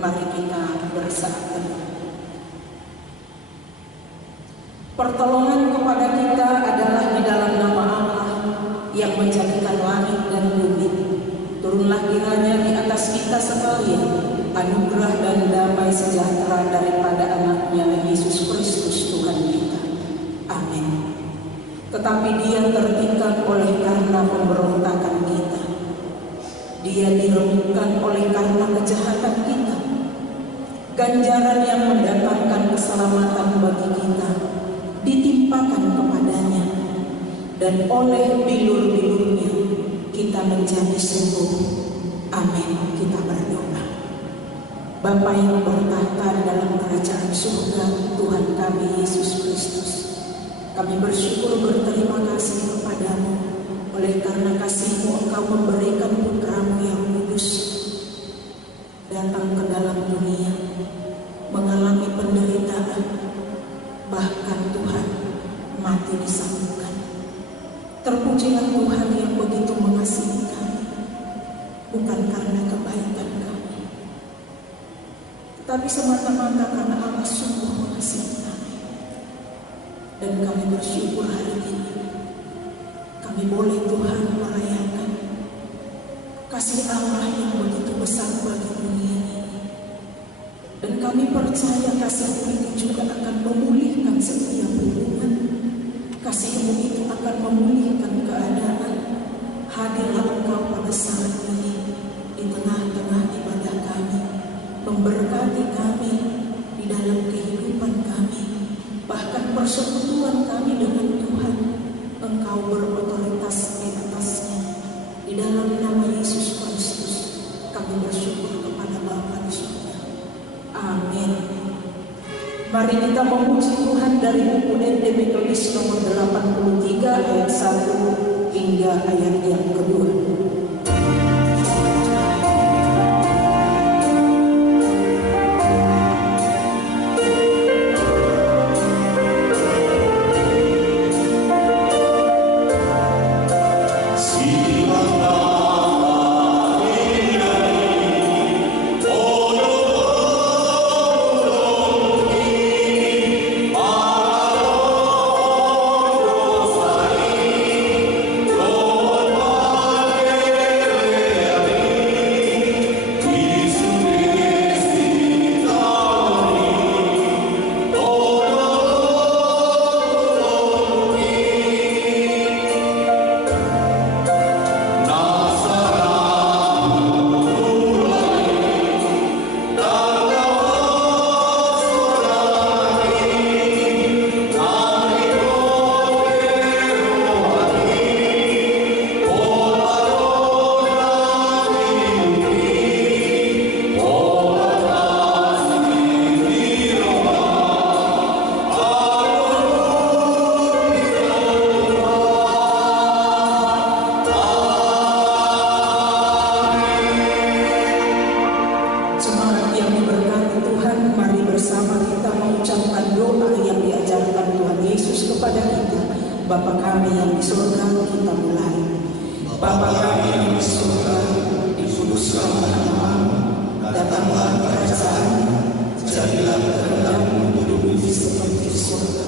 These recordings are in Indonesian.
Mari kita bersaat teduh. Pertolongan kepada kita adalah di dalam nama Allah yang menjadikan langit dan bumi. Turunlah kiranya di atas kita sekalian anugerah dan damai sejahtera daripada anaknya Yesus Kristus Tuhan kita. Amin. Tetapi dia tertikam oleh karena pemberontakan kita. Dia diremukkan oleh karena kejahatan kita. Ganjaran yang mendatangkan keselamatan bagi kita ditimpakan kepadanya, dan oleh bilur-bilurnya kita menjadi sembuh. Amin. Kita berdoa. Bapa yang bertahta dalam kerajaan surga, Tuhan kami Yesus Kristus, kami bersyukur berterima kasih kepadamu oleh karena kasih-Mu Engkau memberikan putra-Mu yang kudus datang ke dalam dunia, mengalami penderitaan, bahkan Tuhan mati disalibkan. Terpujilah Tuhan yang begitu mengasihi kami, bukan karena kebaikan kami, tetapi semata-mata karena Allah sungguh mengasihi kami. Dan kami bersyukur hari ini kami boleh Tuhan merayakan kasih Allah yang begitu besar bagi dunia ini. Dan kami percaya kasih-Mu itu juga akan memulihkan setiap hubungan. Kasih-Mu itu akan memulihkan keadaan. Hadirlah Engkau pada saat ini di tengah-tengah ibadah kami, memberkati kami di dalam kehidupan kami, bahkan persekutuan kami dengan Tuhan. Engkau berotoritas di atasnya. Di dalam nama Yesus Kristus kami bersyukur kepada Bapa di surga. Amin. Mari kita memuji Tuhan dari buku NT Metodis nomor 83 ayat 1 hingga ayat yang kedua. Bapa kami yang di surga, kita mulai. Bapa kami yang di surga, dikuduskanlah nama-Mu, datanglah kerajaan-Mu, jadilah kehendak-Mu di bumi seperti di surga.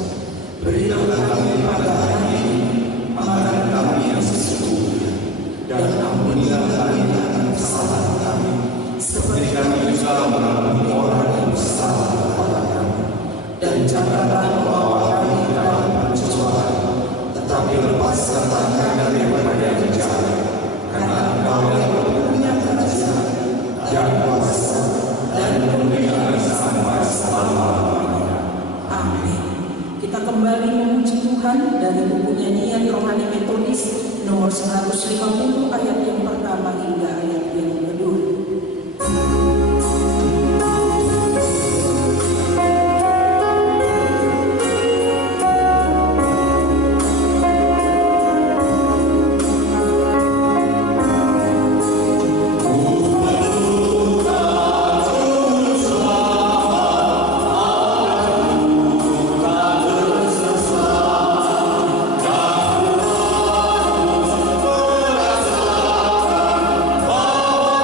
Berilah kami pada hari ini makanan kami yang sesungguhnya, dan ampunilah kami akan kesalahan kami, seperti kami juga mengampuni orang yang bersalah kepada kami. Dan janganlah membawa kami ke dalam pencobaan, tetapi lepaskanlah kami daripada yang jahat, karena Engkau yang mempunyai kerajaan dan kuasa dan kemuliaan sampai selama-lamanya. Amin. Kita kembali memuji Tuhan dari buku nyanyian rohani Metodis nomor 150 ayat yang pertama hingga ayat yang kedua. Oh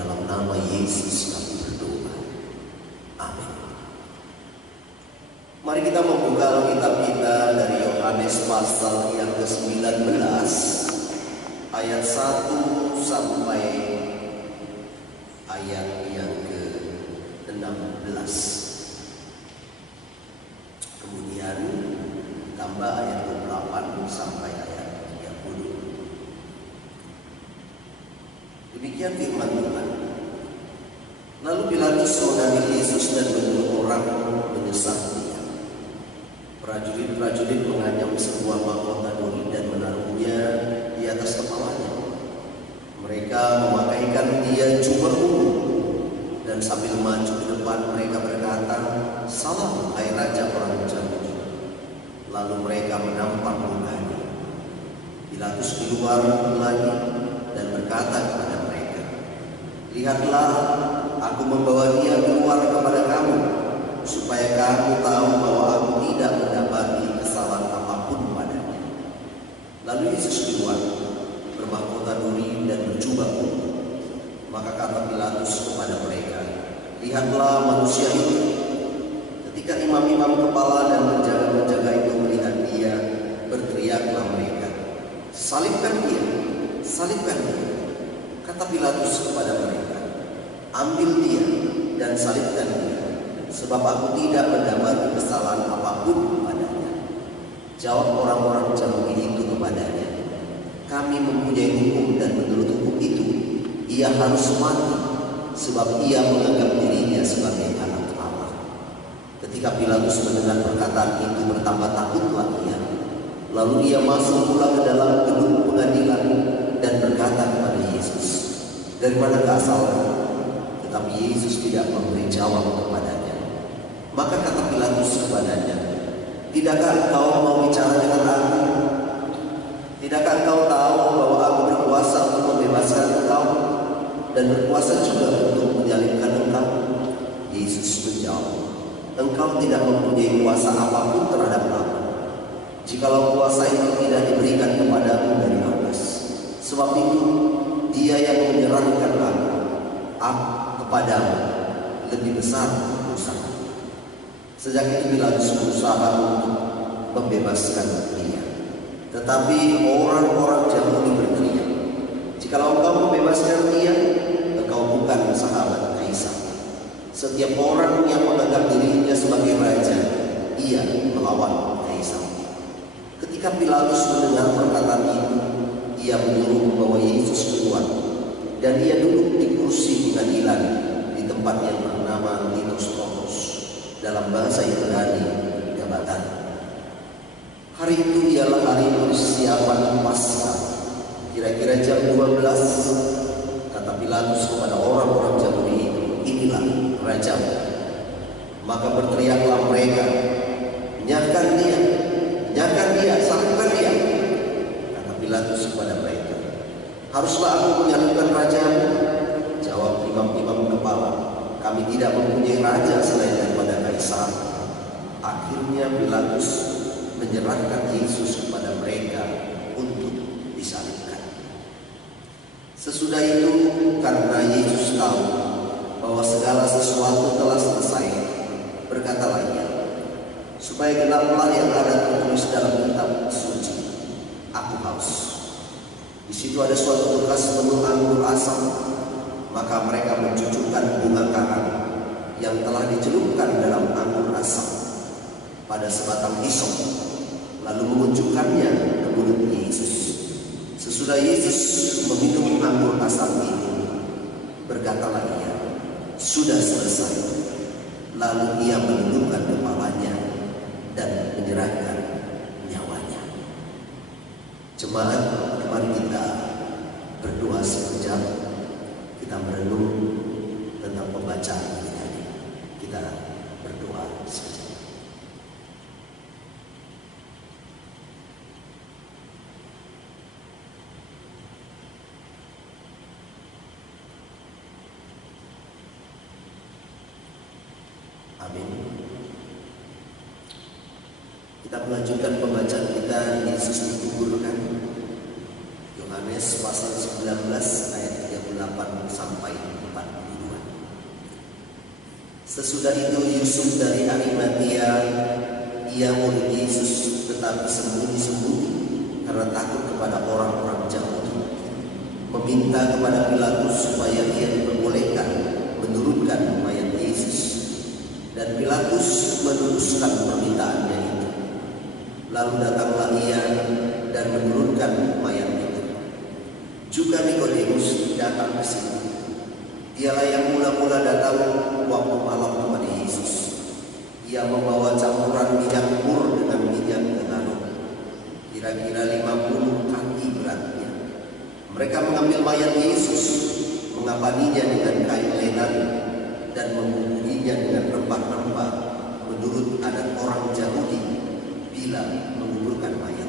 dalam nama Yesus kami berdoa. Amin. Mari kita membuka Alkitab kita dari Yohanes pasal yang ke-19 ayat 1 sampai ayat yang ke-16. Kemudian tambah ayat ke-8 sampai ayat 30. Demikian firman Tuhan. Lalu Pilatus memanggil Yesus dan menyuruh orang menyesah dia. Prajurit-prajurit menganyam sebuah mahkota duri dan menaruhnya di atas kepalanya. Mereka memakaikan dia jubah ungu, dan sambil maju ke depan mereka berkata, "Salam, hai Raja orang Yahudi." Lalu mereka menampar mukanya. Pilatus keluar lagi dan berkata kepada mereka, "Lihatlah, aku membawa dia keluar kepada kamu, supaya kamu tahu bahwa aku tidak mendapati kesalahan apapun padanya." Lalu Yesus keluar, bermahkota duri dan berjubah ungu. Maka kata Pilatus kepada mereka, "Lihatlah manusia itu." Ketika imam-imam kepala dan penjaga-penjaga itu melihat dia, berteriaklah mereka, "Salibkan dia, salibkan dia." Kata Pilatus kepada mereka, "Ambil dia dan salibkan dia, sebab aku tidak mendapat kesalahan apapun padanya." Jawab orang-orang Yahudi itu kepadanya, "Kami mempunyai hukum, dan menurut hukum itu ia harus mati, sebab ia menganggap dirinya sebagai anak Allah." Ketika Pilatus mendengar perkataan itu, bertambah takutlah ia. Lalu ia masuk pula ke dalam gedung pengadilan dan berkata kepada Yesus, "Dari manakah asalnya?" Tetapi Yesus tidak memberi jawab kepadanya. Maka kata Pilatus kepadanya, "Tidakkah engkau mau bicara dengan aku? Tidakkah engkau tahu bahwa aku berkuasa untuk membebaskan engkau dan berkuasa juga untuk menyalibkan engkau?" Yesus menjawab, "Engkau tidak mempunyai kuasa apapun terhadap aku, jikalau kuasa itu tidak diberikan kepadamu dari atas. Sebab itu dia yang menyerahkan aku kepadamu lebih besar dosa." Sejak itu Pilatus berusaha untuk membebaskan dia. Tetapi orang-orang Yahudi berteriak, "Jikalau engkau membebaskan dia, engkau bukan sahabat Kaisar. Setiap orang yang menganggap dirinya sebagai raja, ia melawan Kaisar." Ketika Pilatus mendengar perkataan itu, ia menyuruh membawa Yesus keluar, dan ia duduk di kursi pengadilan di tempat yang bernama Litostrotos, dalam bahasa Yunani Gabatan. Hari itu ialah hari persiapan Paskah. Kira-kira jam 12, kata Pilatus kepada orang-orang Yahudi, "Inilah rajamu." Maka berteriaklah mereka, "Nyahkan dia, nyahkan dia, salibkan dia." Kata Pilatus kepada mereka, "Haruslah aku menyalibkan rajamu?" Jawab imam-imam kepala, "Kami tidak mempunyai raja selain daripada Kaisar." Akhirnya Pilatus menyerahkan Yesus kepada mereka untuk disalibkan. Sesudah itu, karena Yesus tahu bahwa segala sesuatu telah selesai, berkatalah ia, "Supaya genaplah yang ada tertulis dalam kitab suci, aku haus." Di situ ada suatu bekas penuh anggur asam. Maka mereka mencucukkan bunga karang yang telah dicelupkan dalam anggur asam pada sebatang hisop, lalu mengunjukkannya ke mulut Yesus. Sesudah Yesus meminum anggur asam ini, berkatalah ia, "Sudah selesai." Lalu ia menundukkan kepalanya dan menyerahkan nyawanya. Jemaat, mari kita berdoa sekejap. Kita merenung tentang pembacaan ini tadi. Kita berdoa sekejap. Amin. Kita melanjutkan pembacaan kita. Yesus dikuburkan. Yohanes pasal 19 ayat 38 sampai 40. Sesudah itu Yusuf dari Arimatea, ia murid Yesus, tetapi sembunyi-sembunyi karena takut kepada orang-orang Yahudi, meminta kepada Pilatus supaya ia diperbolehkan menurunkan mayat Yesus. Dan Pilatus meneruskan permintaannya itu. Lalu datanglah ia dan menurunkan mayat itu. Juga Nikodemus datang ke situ. Dialah yang mula-mula datang waktu malam kepada Yesus. Ia membawa campuran minyak mur dengan minyak kenari, kira-kira 50 kaki beratnya. Mereka mengambil mayat Yesus, mengapaninya dengan kain lenan, dan membumbuinya dengan rempah-rempah menurut adat orang Yahudi bila menguburkan mayat.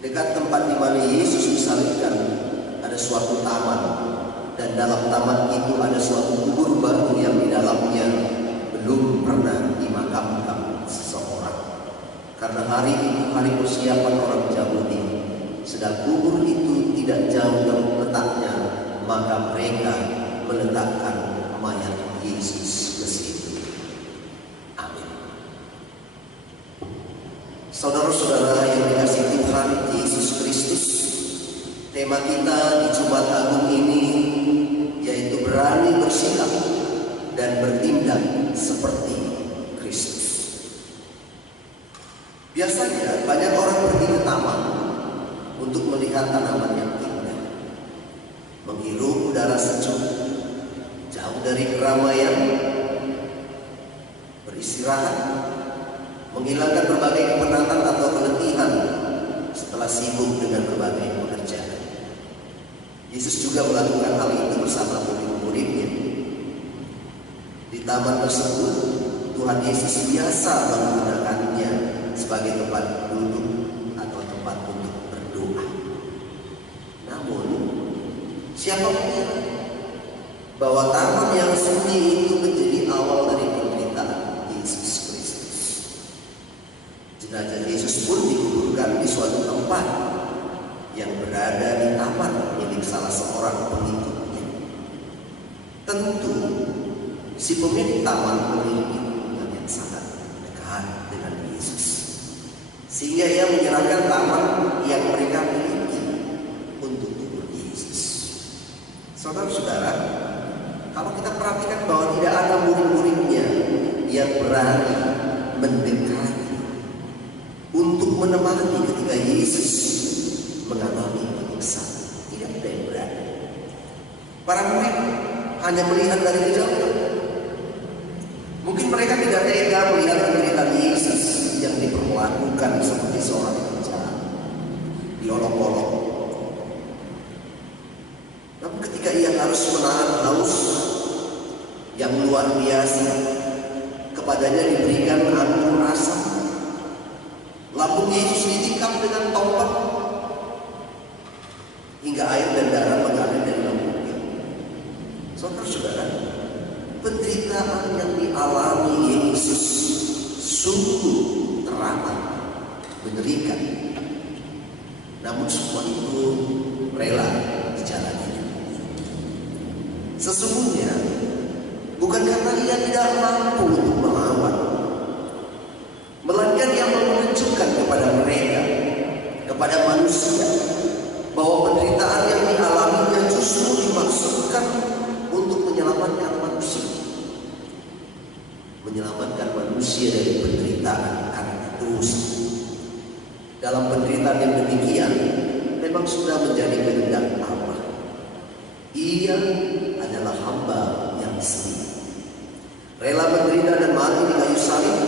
Dekat tempat di mana Yesus disalibkan ada suatu taman, dan dalam taman itu ada suatu kubur baru yang di dalamnya belum pernah dimakamkan seseorang. Karena hari itu hari persiapan orang Yahudi, sedang kubur itu tidak jauh letaknya, maka mereka meletakkan mayat Yesus ke situ. Amin. Saudara-saudara yang dikasihi Tuhan Yesus Kristus, tema kita di Jumat Agung ini yaitu berani bersikap dan bertindak seperti Kristus. Biasanya banyak orang pergi ke taman untuk melihat tanaman yang indah, menghirup udara sejuk, jauh dari keramaian, beristirahat, menghilangkan berbagai kepenatan atau keletihan setelah sibuk dengan berbagai pekerjaan. Yesus juga melakukan hal itu bersama murid-muridnya. Di taman tersebut, Tuhan Yesus biasa menggunakannya sebagai tempat duduk atau tempat untuk berdoa. Namun, siapa mengira bahwa taman yang sunyi itu menjadi awal dari penderitaan Yesus Kristus. Jenazah Yesus pun dikuburkan di suatu tempat yang berada di taman milik salah seorang pengikutnya. Tentu si pemilik taman memiliki hubungan yang sangat dekat dengan Yesus, sehingga ia menyerahkan taman yang mereka miliki untuk kubur Yesus. Saudara-saudara, kalau kita perhatikan bahwa tidak ada murid-muridnya yang berani mendekati untuk menemani ketika Yesus mengalami penyiksaan, tidak ada yang berani. Para murid hanya melihat dari kejauhan. Mungkin mereka tidak tega melihat penderitaan Yesus yang diperlakukan seperti seorang yang jahat, diolok-olok. Namun ketika ia harus menahan haus yang luar biasa, kepadanya diberikan anggur rasa, lambung Yesus ditikam dengan tombak hingga air dan darah mengalir dari lambungnya. Saudara-saudara, penderitaan yang dialami Yesus sungguh teramat mengerikan. Namun semua itu rela dijalani. Sesungguhnya bukan karena ia tidak mampu untuk melawan, melainkan ia menunjukkan kepada mereka, kepada manusia, bahwa penderitaan yang dialaminya justru dimaksudkan untuk menyelamatkan manusia. Menyelamatkan manusia dari penderitaan karena dosa. Dalam penderitaan yang demikian memang sudah menjadi kehendak Allah. Ia adalah hamba yang setia, rela menderita dan mati di kayu salib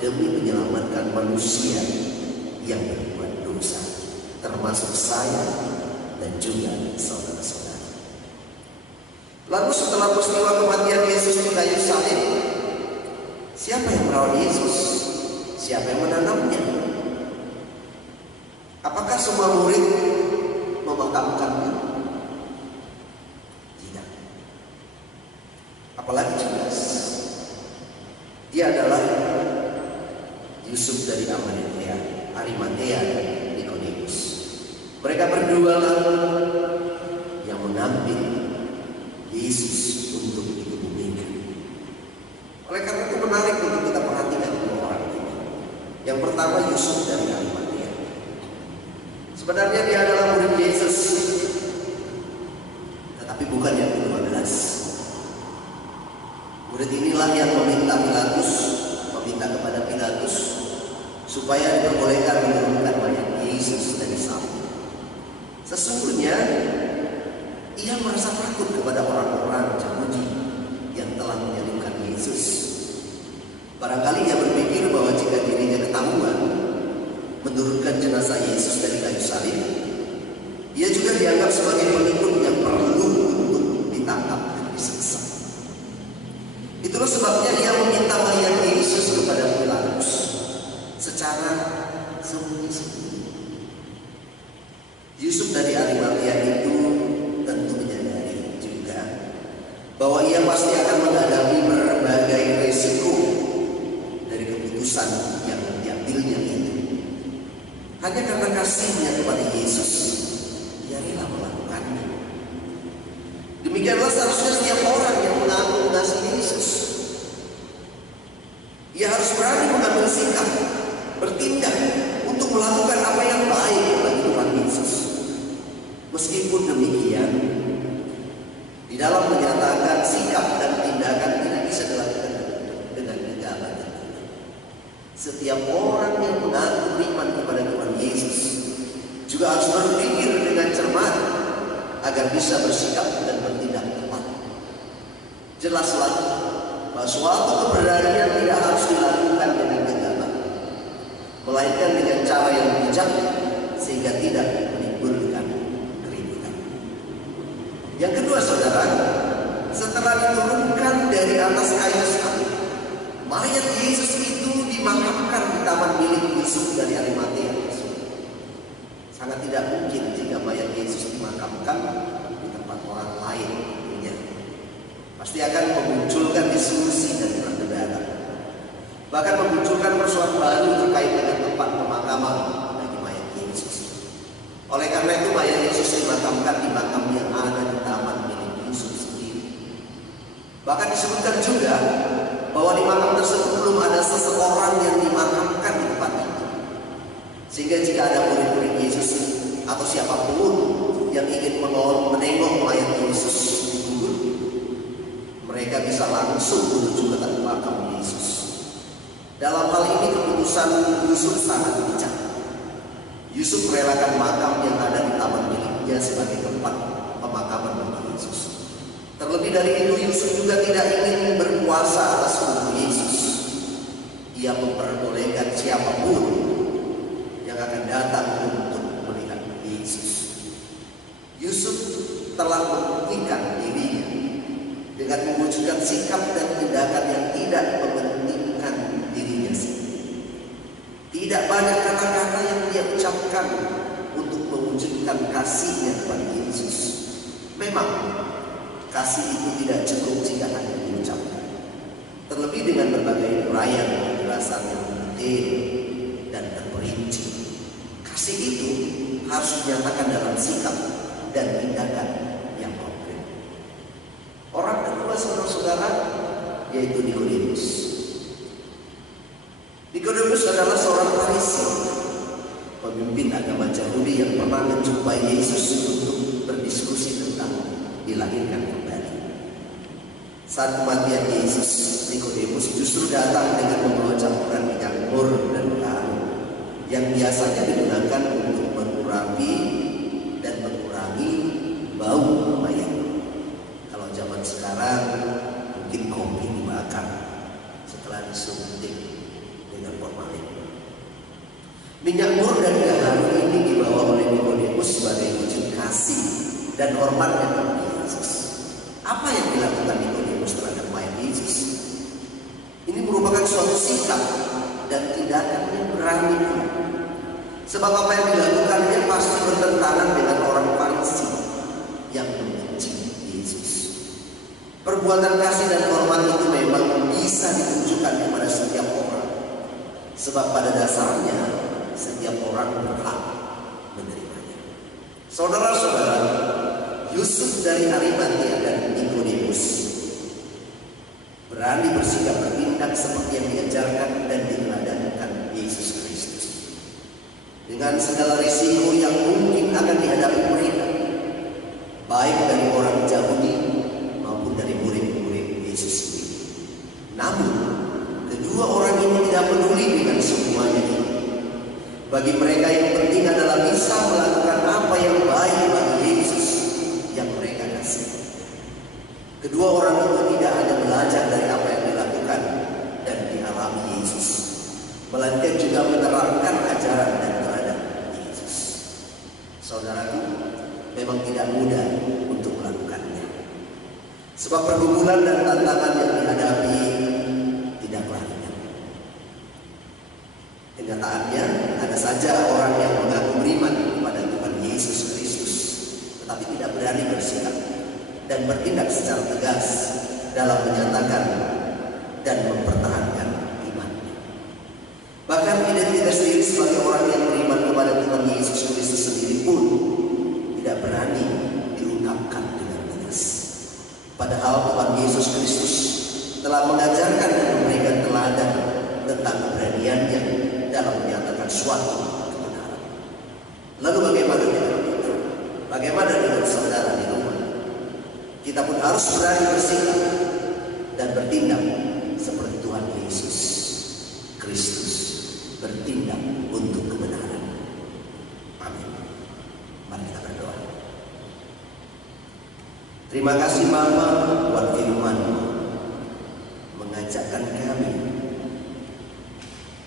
demi menyelamatkan manusia yang berbuat dosa, termasuk saya dan juga saudara-saudara. Lalu setelah peristiwa kematian Yesus di kayu salib, siapa yang merawat Yesus? Siapa yang menanamnya? Apakah semua murid memakamkannya? Tidak. Apalagi jelas dia adalah Yusuf dari Arimatea dan Nikodemus. Mereka berdua yang mengambil Yesus untuk dikebumikan. pertama Yusuf dari Arimatea. Sebenarnya dia adalah murid Yesus, tetapi bukan yang ke-12. Murid inilah yang meminta kepada Pilatus supaya diperbolehkan menurunkan mayat Yesus dari salib. Sesungguhnya ia merasa takut kepada orang-orang Yahudi yang telah menyalibkan Yesus. Barangkali ia berpikir bahwa jika dirinya ketahuan menurunkan jenazah Yesus dari kayu salib, ia juga dianggap sebagai pengikut yang perlu untuk ditangkap dan disiksa. Itulah sebabnya ia meminta mayat Yesus kepada Pilatus secara sembunyi-sembunyi. Yusuf dari Arimatea itu tentu menyadari juga bahwa ia pasti akan menghadapi berbagai resiko dari keputusan yang diambilnya itu. Hanya karena kasihnya kepada Yesus, ia rela melakukannya. Demikianlah seharusnya setiap orang yang mengaku mengasihi Yesus. Ia harus berani mengambil sikap, bertindak untuk melakukan apa yang baik bagi Tuhan Yesus. Meskipun demikian, di dalam menyatakan sikap dan tindakan tidak bisa dilakukan dengan gegabah. Setiap orang yang mengaku beriman kepada Tuhan Yesus juga harus berpikir dengan cermat agar bisa bersikap dan bertindak tepat. Jelaslah bahwa suatu keberanian tidak harus dilakukan dengan gegabah, melainkan dengan cara yang bijak sehingga tidak menimbulkan keributan. Yang kedua, saudara, setelah diturunkan dari atas kayu salib, mayat Yesus itu dimakamkan di taman milik Yusuf dari Arimatea. Sangat tidak mungkin jika mayat Yesus dimakamkan di tempat orang lain punya. Pasti akan memunculkan diskusi dan perdebatan, bahkan memunculkan persoalan baru terkait dengan tempat pemakaman bagi mayat Yesus. Oleh karena itu mayat Yesus dimakamkan di makam yang ada di taman milik Yusuf sendiri. Bahkan disebutkan juga bahwa di makam tersebut belum ada seseorang yang dimakamkan di tempat itu. Sehingga jika ada murid-murid Yesus atau siapapun yang ingin menengok mayat Yesus dikubur, mereka bisa langsung menuju ke tempat makam Yesus. Dalam hal ini keputusan Yusuf sangat bijak. Yusuf merelakan makam yang ada di taman miliknya sebagai tempat pemakaman bagi Yesus. Terlebih dari itu, Yusuf juga tidak ingin berkuasa atas tubuh Yesus. Ia memperbolehkan siapapun yang akan datang untuk melihat Yesus. Yusuf telah membuktikan dirinya dengan mewujudkan sikap dan tindakan yang tidak mementingkan dirinya sendiri. Tidak banyak kata-kata yang dia ucapkan untuk mewujudkan kasihnya kepada Yesus. Memang kasih itu tidak cukup jika hanya diucapkan. Terlebih dengan berbagai uraian penjelasan yang detail dan terperinci. Kasih itu harus dinyatakan dalam sikap dan tindakan yang konkret. Orang kedua, saudara-saudara, yaitu Nikodemus. Nikodemus adalah seorang Farisi, pemimpin agama Yahudi yang pernah menjumpai Yesus untuk berdiskusi tentang dilahirkan kembali. Saat kematian Yesus, Nikodemus justru datang dengan membawa campuran minyak mur dan garam yang biasanya digunakan untuk mengurapi dan mengurangi bau mayat. Kalau zaman sekarang mungkin kopi dibakar setelah disuntik dengan formalin. Minyak mur dan garam ini dibawa oleh Nikodemus sebagai wujud kasih dan hormatnya kepada Yesus. Apa yang dilakukan Nikodemus terhadap mayat Yesus? Ini merupakan suatu sikap dan tindakan yang berani. Sebab apa yang dilakukannya pasti bertentangan dengan orang Farisi yang membenci Yesus. Perbuatan kasih dan hormat itu memang bisa ditunjukkan kepada setiap orang. Sebab pada dasarnya setiap orang berhak menerimanya. Saudara-saudara, Yusuf dari Arimatea dan Nikodemus berani bersikap bertindak seperti yang diajarkan dan diteladankan Yesus Kristus. dengan segala risiko yang mungkin akan dihadapi mereka, baik dari orang Yahudi maupun dari murid-murid Yesus ini. Namun, kedua orang ini tidak peduli dengan semuanya ini. Bagi mereka yang penting adalah bisa melakukan apa yang baik bagi Yesus yang mereka kasih. Kedua orang itu tidak hanya belajar dari apa yang dilakukan dan dialami Yesus, melainkan juga menerapkan ajaran dan teladan Yesus. Saudaraku, memang tidak mudah untuk melakukannya, sebab pergumulan dan tantangan yang dihadapi tidaklah ringan. Kenyataannya, ada saja orang yang mengaku beriman kepada Tuhan Yesus Kristus, tetapi tidak berani bersikap dan bertindak secara tegas dalam menyatakan dan mempertahankan imannya. Bahkan identitas diri sebagai orang yang beriman kepada Tuhan Yesus Kristus sendiri pun tidak berani diungkapkan dengan tegas. Padahal Tuhan Yesus Kristus telah mengajarkan dan memberikan teladan tentang keberaniannya dalam menyatakan suatu kebenaran. Lalu bagaimana dengan kita? Bagaimana dengan saudara di rumah? Kita pun harus berani bersikap dan bertindak seperti Tuhan Yesus Kristus bertindak untuk kebenaran. Amin. Mari kita berdoa. Terima kasih Bapa buat firman-Mu, mengajakkan kami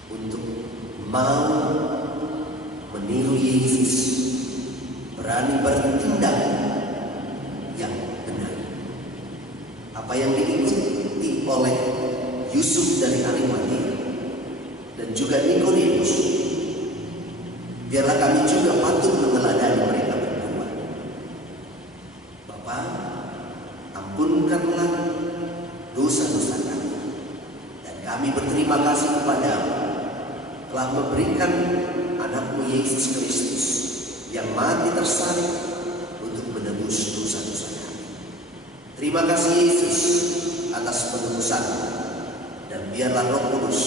untuk mau meniru Yesus, berani bertindak yang benar. Apa yang diikuti oleh Yusuf dari Arimatia dan juga Nikodemus, biarlah kami juga patut meneladani mereka berdua. Bapa, ampunkanlah dosa-dosa kami, dan kami berterima kasih kepada-Mu telah memberikan anak-Mu Yesus Kristus yang mati tersalib untuk menebus dosa-dosa kami. Terima kasih Yesus atas penebusan, dan biarlah Roh Kudus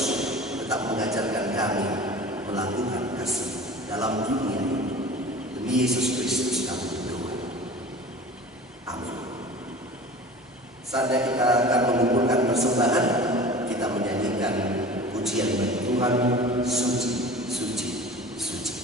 tetap mengajarkan kami melakukan kasih dalam dunia ini. Demi Yesus Kristus kami berdoa. Amin. Saatnya kita akan mengumpulkan persembahan. Kita menyanyikan pujian bagi Tuhan, suci, suci, suci.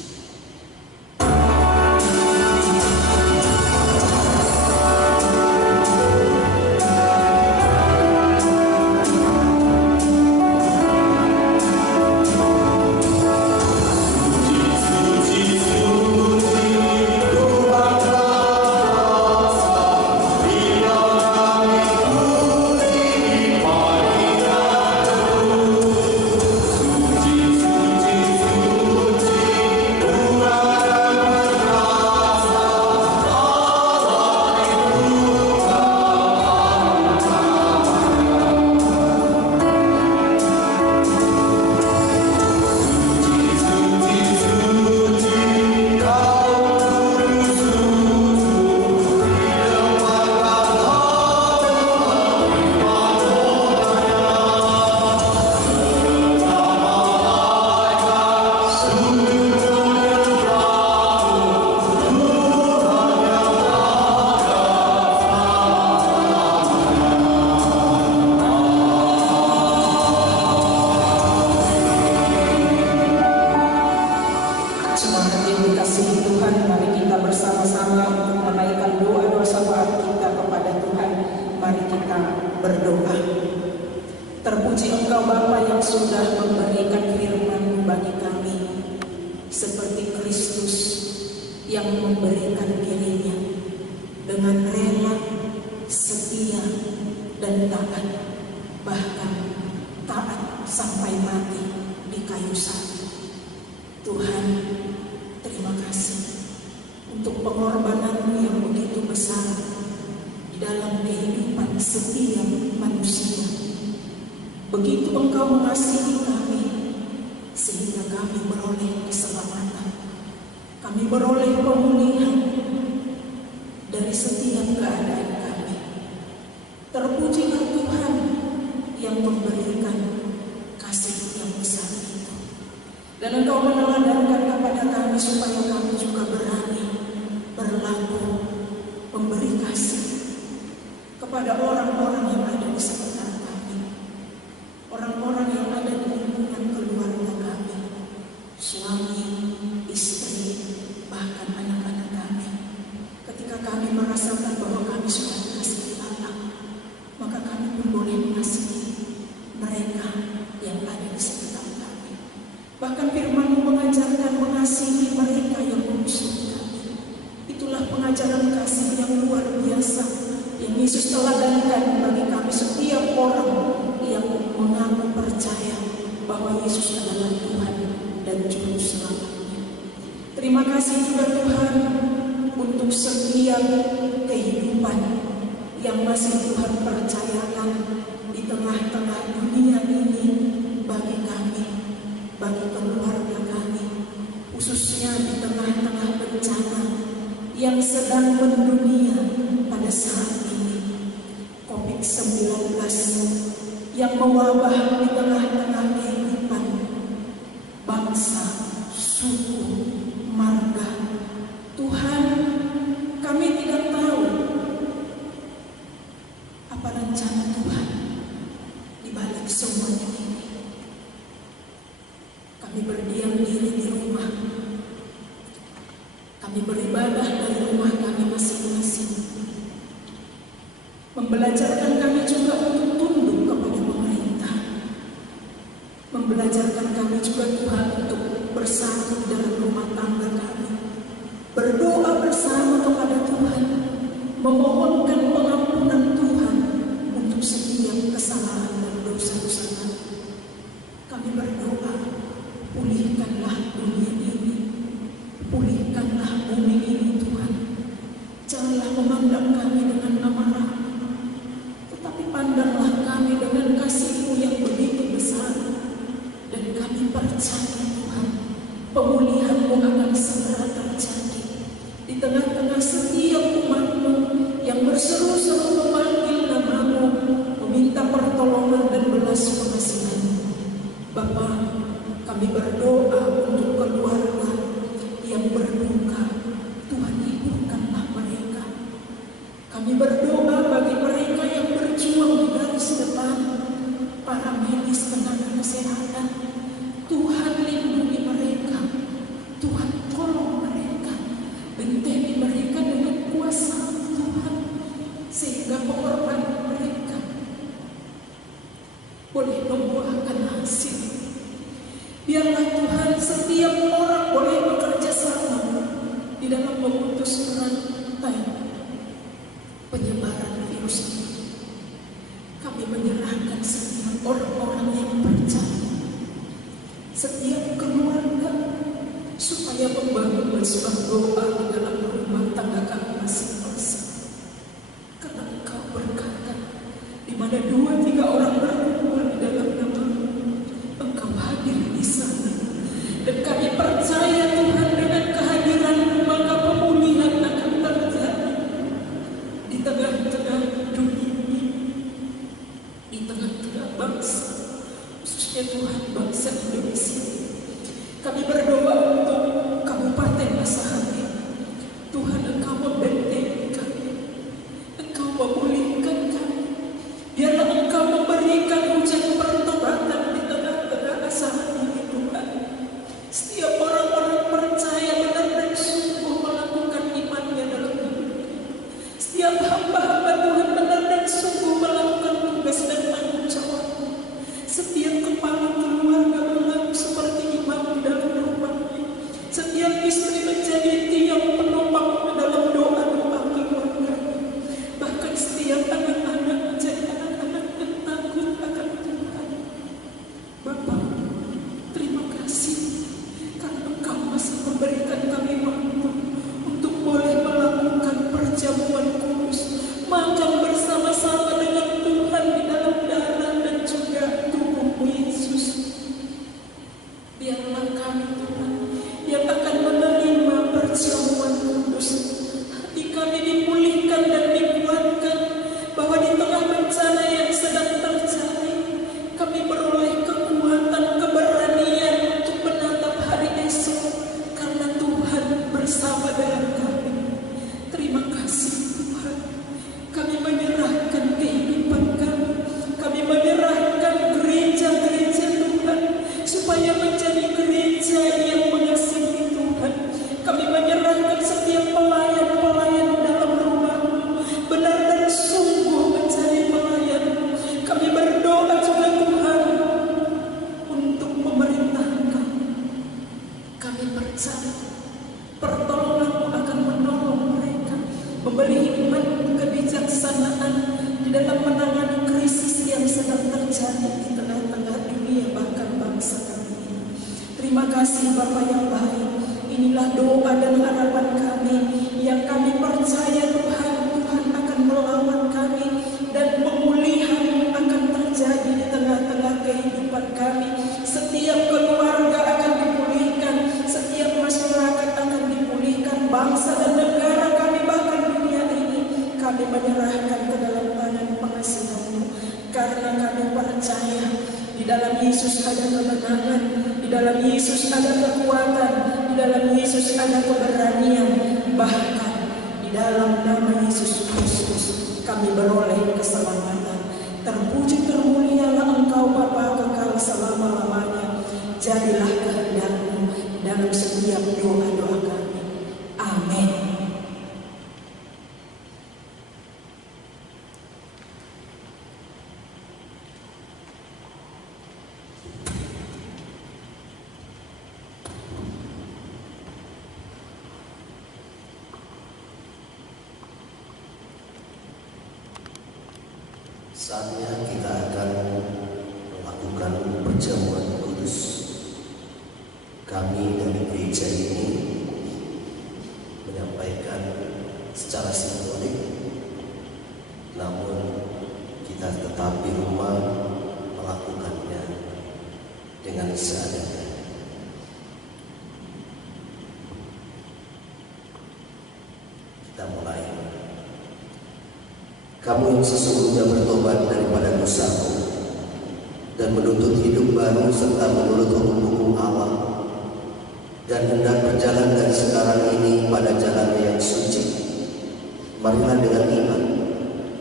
Terpuji Engkau Bapa yang sudah memberikan firman-Mu bagi kami, seperti Kristus yang memberikan dirinya dengan rela, setia, dan taat, bahkan taat sampai mati di kayu salib. Tuhan, terima kasih untuk pengorbanan-Mu yang begitu besar di dalam kehidupan setiap manusia. Begitu Engkau mengasihi kami, sehingga kami beroleh keselamatan. Kami beroleh pemulihan dari setiap keadaan kami. Terpujilah Tuhan yang memberikan kasih yang besar itu. Dan Engkau meneladankan kepada kami supaya kami juga berani berlaku, memberi kasih kepada orang-orang yang ada di sekitar kami, orang-orang yang ada di lingkungan keluarga kami, suami, istri, bahkan anak-anak kami. Ketika kami merasakan bahwa kami sudah dikasihi Allah, maka kami pun boleh mengasihi mereka yang ada di sekitar kami. Bahkan firman-Mu mengajarkan mengasihi mereka yang memusuhi kami. Itulah pengajaran kasih yang luar biasa yang Yesus teladankan bagi kami setiap orang yang mengaku percaya bahwa Yesus adalah Tuhan dan Juru Selamatnya. Terima kasih juga Tuhan untuk setiap kehidupan yang masih Tuhan percayakan di tengah-tengah dunia ini bagi kami, bagi keluarga kami, khususnya di tengah-tengah bencana yang sedang mendunia pada saat ini, COVID-19 yang mewabah di tengah-tengah kehidupan bangsa, suku, marga. Tuhan, kami tidak tahu apa rencana Tuhan di balik semuanya ini. Kami berdiam diri di rumah, kami beribadah dari rumah kami masing-masing, membelajarkan kami juga untuk tunduk kepada pemerintah, membelajarkan kami juga Tuhan untuk bersatu dalam rumah tangga kami, berdoa bersama kepada Tuhan, memohonkan pengampunan Tuhan untuk setiap kesalahan dan dosa-dosa kami. Kami berdoa, pulihkanlah dunia ini, pulihkanlah bumi ini Tuhan. Janganlah memandang kami dengan amarah, tetapi pandanglah kami dengan kasih-Mu yang begitu besar. Dan kami percaya Tuhan, pemulihan-Mu akan segera terjadi di tengah-tengah setiap umat-Mu yang berseru-seru memanggil nama-Mu, meminta pertolongan dan belas kasihan. Bapa, kami berdoa untuk keluarga yang berduka, Tuhan hiburkanlah mereka. Kami berdoa bagi mereka yang berjuang di garis depan, para medis, tenaga kesehatan. Tuhan lindungi mereka, Tuhan tolong mereka, benteni mereka dengan kuasa Tuhan, sehingga pengorbanan mereka boleh membuahkan hasil. Biarlah Tuhan setiap orang boleh bekerja sama di dalam memutus rantai penyebaran virus ini. Kami menyerahkan setiap orang-orang yang percaya, setiap keluarga, supaya membangun sebuah doa di dalam rumah tangga kami masing-masing. Karena Engkau berkata, di mana 2-3 orang berkumpul di dalam nama-Mu, Engkau hadir di sana. Dan kami percaya Tuhan, dengan kehadiran-Mu maka pemulihan akan terjadi di tengah-tengah dunia ini, di tengah-tengah bangsa, khususnya Tuhan bangsa Indonesia. Kami berdoa untuk Kabupaten Masahati. Tuhan, Engkau membentengi kami, Engkau memulihkan kami. Biarlah Engkau memberikan hujan pertobatan di tengah-tengah saat ini Tuhan. Setiap orang-orang percaya benar dan sungguh melakukan imannya dalam hidupnya. Setiap hamba-hamba Tuhan benar dan sungguh melakukan tugas dan tanggung jawabnya. Setiap kepala keluarga mengaku seperti imam di dalam rumah kasih Bapa yang baik. Inilah doa dan harapan kami yang kami percaya Tuhan akan melawan kami dan pemulihan akan terjadi di tengah-tengah kehidupan kami. Setiap keluarga akan dipulihkan, setiap masyarakat akan dipulihkan, bangsa dan negara kami bahkan dunia ini kami menyerahkan ke dalam tangan pengasihan-Mu, karena kami percaya di dalam Yesus ada kemenangan, di dalam Yesus ada kekuatan, di dalam Yesus ada keberanian, bahkan di dalam nama Yesus Kristus kami beroleh keselamatan. Terpuji termulialah Engkau Bapa kekal selama-lamanya. Jadilah kehendak-Mu dalam setiap doa-doa kami. Amin. Saatnya kita akan melakukan perjamuan kudus. Kami dari gereja ini menyampaikan secara simbolik, namun kita tetap di rumah melakukannya dengan seadanya. Kita mulai. Kamu yang sesungguhnya bertobat daripada dosamu dan menuntut hidup baru serta menurut hukum-hukum Allah, dan hendak berjalan dari sekarang ini pada jalannya yang suci, marilah dengan iman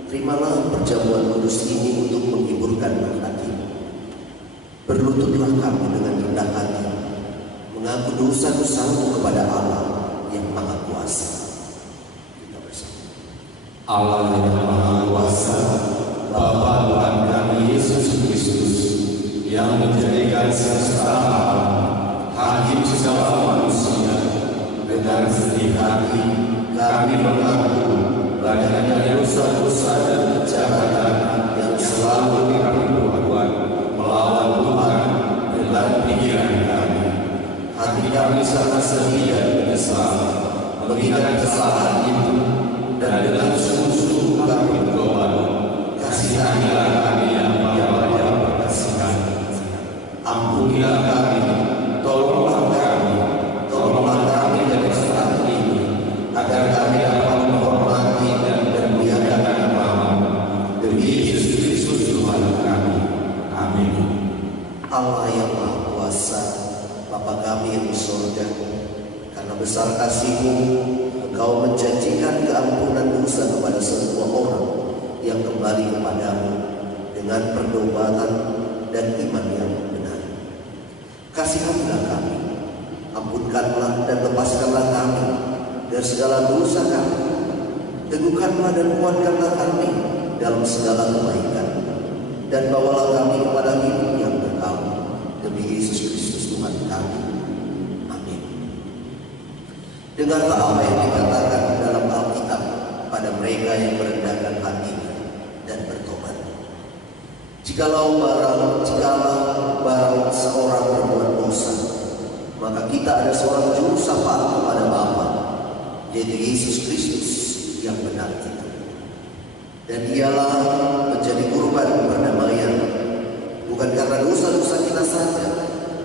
terimalah perjamuan kudus ini untuk menghiburkan hati. Berlututlah kamu dengan rendah hati, mengaku dosa-dosamu kepada Allah yang Maha Kuasa. Allah yang Maha Kuasa, Bapa Tuhan kami Yesus Kristus, yang menjadikan semesta alam, hakim segala manusia, dengan sedih hati kami mengaku banyaknya dosa-dosa dan kejahatan yang selalu kami perbuat melawan Tuhan dengan pikiran kami. Hati kami sangat sedih dan menyesal mengingat kesalahan itu, dan dengan sungguh-sungguh kami berdoa, kasihanilah kami yang banyak berkasihan. Ampunilah kami, tolonglah kami dari saat ini, agar kami dapat menghormati dan memuliakan nama-Mu demi Yesus Kristus Tuhan kami. Amin. Allah yang Maha Kuasa, Bapa kami yang di surga, karena besar kasih-Mu, Engkau menjanjikan keampunan dosa kepada semua orang yang kembali kepadamu dengan pertobatan dan iman yang benar. Kasihanilah kami, ampunkanlah dan lepaskanlah kami dari segala dosa kami, teguhkanlah dan kuatkanlah kami dalam segala kebaikan, dan bawalah kami kepada hidup yang kekal demi Yesus Kristus Tuhan kami. Dengarlah apa yang dikatakan dalam Alkitab pada mereka yang merendahkan hatinya dan bertobat. Jikalau barang seorang berbuat dosa, maka kita ada seorang juru syafaat kepada Bapa, yaitu Yesus Kristus yang benar itu. Dan ialah menjadi kurban perdamaian, bukan karena dosa-dosa kita saja,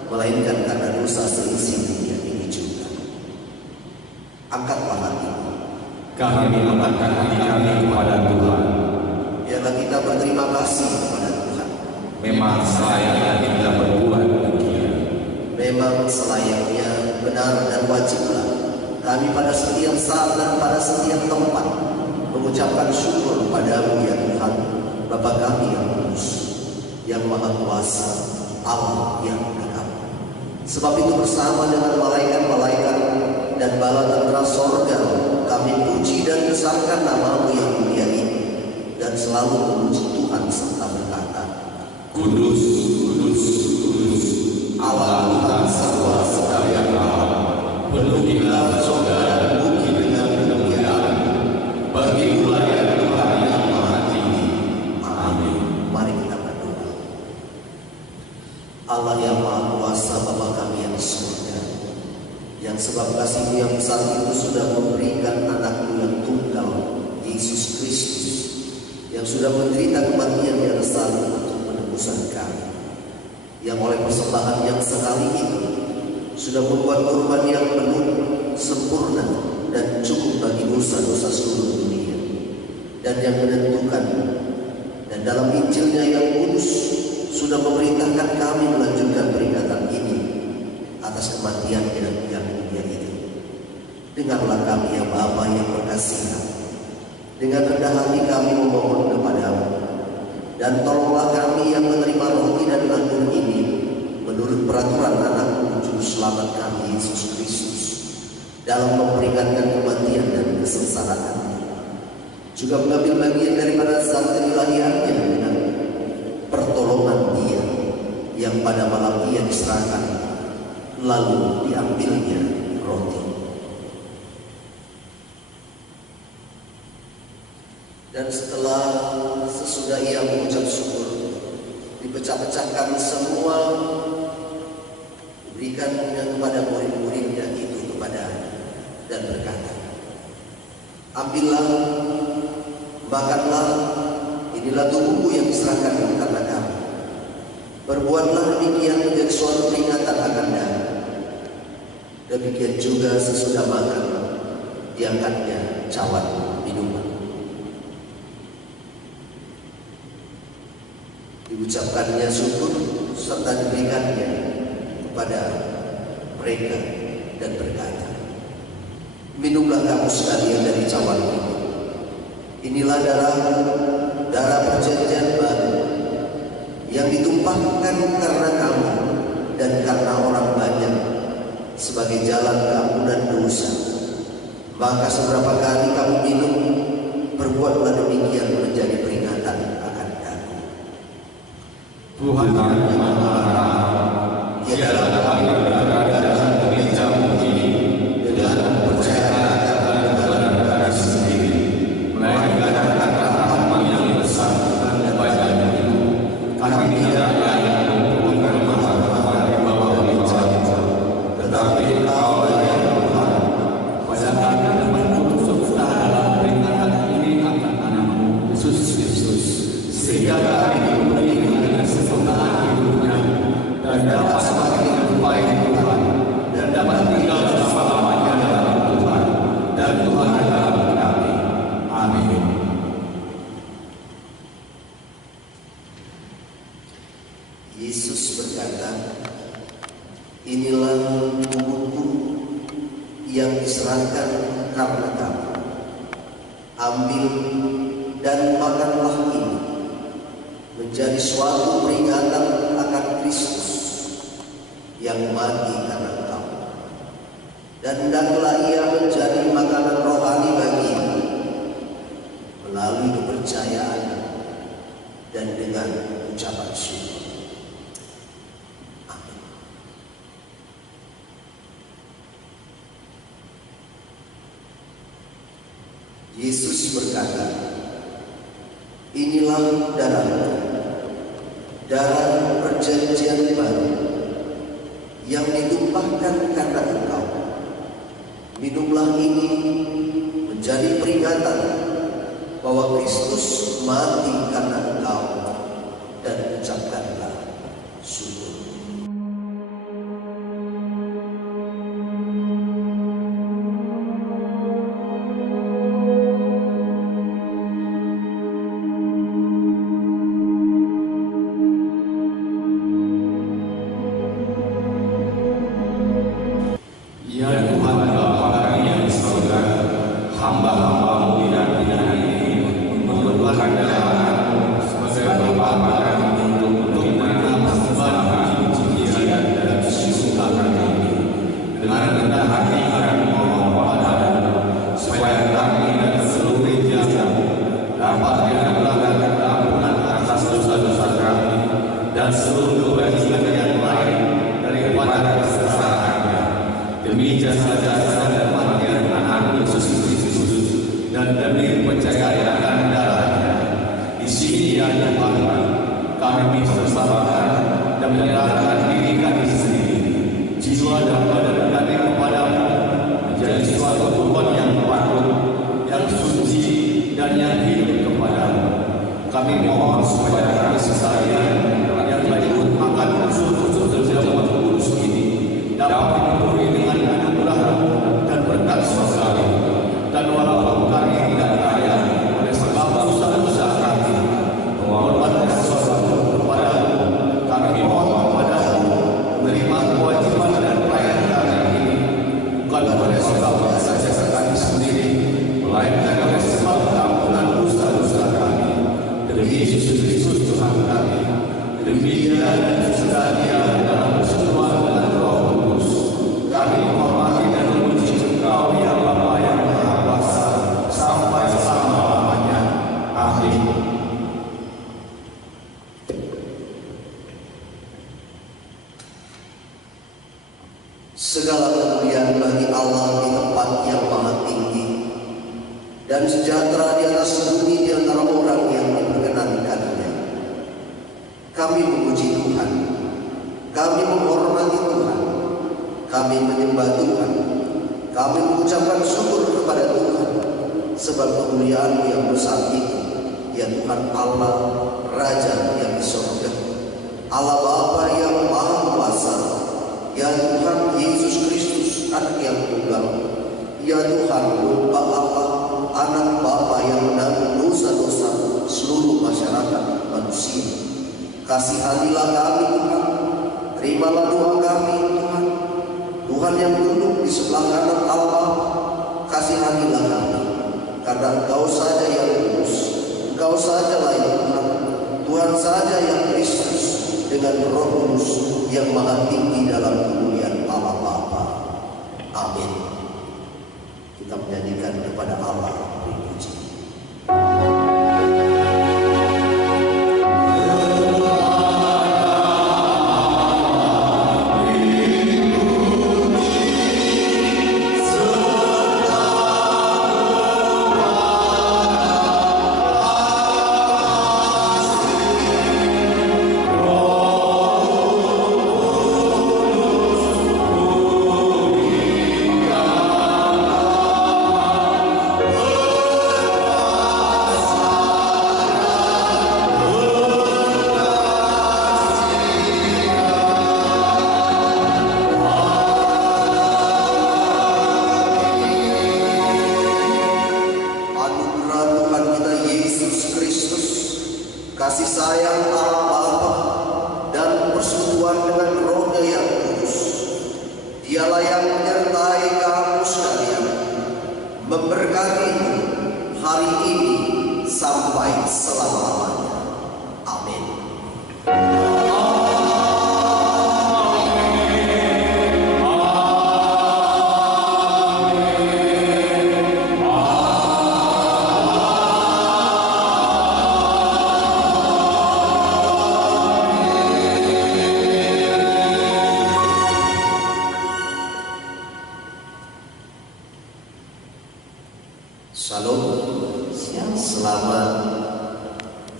melainkan karena dosa seisi dunia ini juga. Angkatlah hati. Kami mengangkat hati kami kepada Tuhan. Biarlah kita berterima kasih kepada Tuhan. Memang selayaknya kita berbuat demikian. Memang selayaknya, benar dan wajiblah kami pada setiap saat dan pada setiap tempat mengucapkan syukur padamu ya Tuhan, Bapa kami yang kudus, yang Maha Kuasa, Allah yang kekal. Sebab itu bersama dengan malaikat-malaikat dan bala tentara sorga kami puji dan besarkan nama-Mu yang mulia ini, dan selalu memuji Tuhan serta berkata, Kudus, kudus, kudus, Allah Tuhan Sarwa sekalian alam, penuhilah surga dan bumi dengan kemuliaan. Bagimulah ya Tuhan yang Maha Tinggi. Amin. Mari kita berdoa. Allah yang Maha Kuasa, Bapa kami yang di surga, yang sebab kasih-Mu yang besar itu sudah memberikan anak-Mu yang tunggal, Yesus Kristus, yang sudah menderita kematian di atas salib untuk penebusan kami, yang oleh persembahan yang sekali itu sudah membuat korban yang penuh, sempurna, dan cukup bagi dosa-dosa seluruh dunia, dan yang menentukan, dan dalam Injilnya yang kudus sudah memerintahkan kami melanjutkan peringatan ini atas kematiannya yang mulia itu. Dengarlah kami ya Bapa yang berkasihan, dengan rendah hati kami memohon kepadamu, dan tolonglah kami yang menerima roti dan anggur ini menurut peraturan anak-Mu Juru Selamat kami Yesus Kristus, dalam memperingatkan kematian dan kesengsaraan, juga mengambil bagian daripada zat keilahiannya dengan pertolongan Dia yang pada malam Ia diserahkan, lalu diambilnya roti. Dan sesudah Ia mengucap syukur, dipecah-pecahkan semua, diberikannya kepada murid-muridnya itu kepadanya, dan berkata, ambillah, makanlah, inilah tubuhku yang diserahkan karena kamu. Berbuatlah demikian menjadi suatu peringatan akan Dia. Demikian juga sesudah makan, diangkatnya cawan minuman. Diucapkannya syukur serta diberikannya kepada mereka dan berkata, minumlah kamu sekalian dari cawan ini. Inilah darah perjanjian baru yang ditumpahkan karena kamu dan karena orang banyak sebagai jalan keampunan dosa. Maka seberapa kali kamu minum, berbuatlah demikian menjadi peringatan akan Aku. Tuhan kami Maha, Dialah kami berada dalam gereja-Mu ini dengan percaya akan kebenaran sendiri, melainkan akan rahmat yang besar dan banyak itu. Kami tidak layak untuk bermanfaat di bawah gereja-Mu, tetapi Engkau ya Tuhan, pada kami menutup serta dalam peringatan ini akan anak-Mu Yesus Kristus, sehingga kami diberi dengan kesempurnaan hidupnya dan dapat semakin baik Tuhan, dan dapat tinggal selama-lamanya dalam Tuhan, dan Tuhan dalam kami. Amin. Yesus berkata, inilah tubuhku yang diserahkan karena kamu. Ambil dan makanlah ini menjadi suatu peringatan akan Kristus yang mati karena engkau, dan hendaklah Ia menjadi makanan rohani bagimu melalui kepercayaan dan dengan ucapan syukur. Amin. Yesus berkata, inilah darahku, darah perjanjian baru yang ditumpahkan karena engkau. Minumlah ini menjadi peringatan bahwa Kristus mati karena engkau, dan ucapkanlah syukur. Ya Tuhan Bapa kami yang di surga, hamba-hamba-Mu di dalam ini memerlukan darah-Mu sebagai Bapa kami untuk menerima persembahan puji-pujian dan syukur kami. Dengan rendah hati kami memohon kepada-Mu supaya kami dan seluruh gereja-Mu dapat mendapatkan ampunan atas dosa-dosa kami dan seluruh kebajikan yang lain daripada kesalahan-Nya. Demi jasa-jasa dan kematian anak Yesus Kristus dan demi percayaan darahnya, di sini ya Tuhan, kami bersama dan menyerahkan Kami mohon supaya kasih sayang yang ikut makan unsur-unsur Jemaat Kudus ini dapat dipenuhi dengan anugerah dan berkat surgawi. Dan walaupun kami tidak kaya oleh sebab usaha-usaha kami, mengorbankan sesuatu kepadamu, kami mohon kepadamu menerima kewajiban dan pelayanan kami ini bukan oleh sebab saja kami sendiri, melainkan oleh sebab ampunan dosa-dosa kami. Demi Yesus Kristus Tuhan kami, demi Dia dan sesudah Dia dalam persekutuan dengan Roh Kudus, kami menghormati dan memuji Engkau yang Bapa yang Maha Kuasa sampai selama-lamanya. Amin. Segala kemuliaan bagi Allah di tempat yang maha tinggi, dan sejahtera di atas bumi di antara orang yang diperkenankannya. Kami memuji Tuhan, kami menghormati Tuhan, kami menyembah Tuhan, kami mengucapkan syukur kepada Tuhan, sebab kemuliaan yang besar itu, ya Tuhan Allah, Raja yang di surga, Allah Bapa yang Maha Kuasa, ya Tuhan Yesus Kristus, Anak yang tunggal, ya Tuhan Bapa Allah, Anak Bapa yang menanggung dosa-dosa seluruh masyarakat manusia. Kasihanilah kami Tuhan, terimalah doa kami Tuhan. Tuhan yang duduk di sebelah kanan Allah, kasihanilah kami, karena Engkau saja yang kudus, Engkau sajalah yang Tuhan, Tuhan saja yang Kristus dengan Roh Kudus yang maha tinggi dalam kemuliaan Allah Bapa. Amin. Kita menyanyikan kepada Allah puji. Kasih sayang Allah Bapa dan persekutuan dengan Roh-Nya yang kudus, Dialah yang menyertai kamu sekalian, memberkati hari ini sampai selama-lamanya. Amin. Shalom, selamat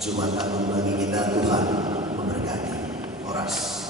Jumat Agung bagi kita. Tuhan memberkati. Horas.